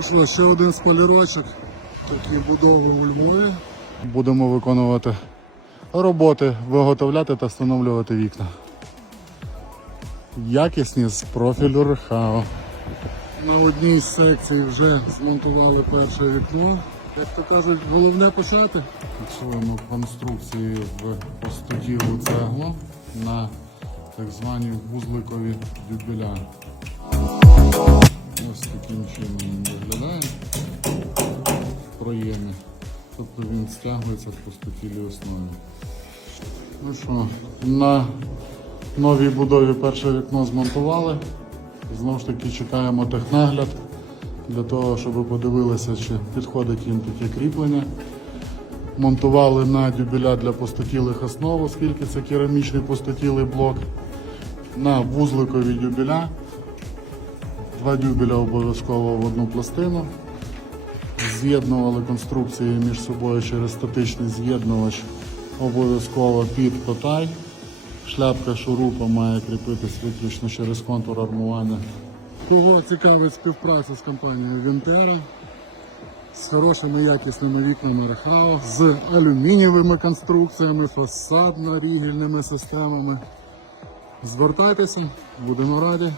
Ну що, ще один спалірочок. Такі будови у Львові. Будемо виконувати роботи, виготовляти та встановлювати вікна. Якісні з профілю Рехао. На одній з секцій вже змонтували перше вікно. Як то кажуть, головне почати. Фіксуємо конструкції в постудіву цеглу на так звані вузликові дюбеля. Ось таким чином в проємі. Тобто він стягується в пустотілій основі. Ну що, на новій будові перше вікно змонтували. Знову ж таки чекаємо технагляд для того, щоб подивилися, чи підходить їм таке кріплення. Монтували на дюбеля для пустотілих основ, оскільки це керамічний пустотілий блок. На вузликові дюбеля. Два дюбеля обов'язково в одну пластину. З'єднували конструкції між собою через статичний з'єднувач обов'язково під потай. Шляпка шурупа має кріпитись виключно через контур армування. Кого цікавить співпраця з компанією Вінтера, з хорошими якісними вікнами Рахао, з алюмінієвими конструкціями, фасадно-рігельними системами. Звертайтеся, будемо раді.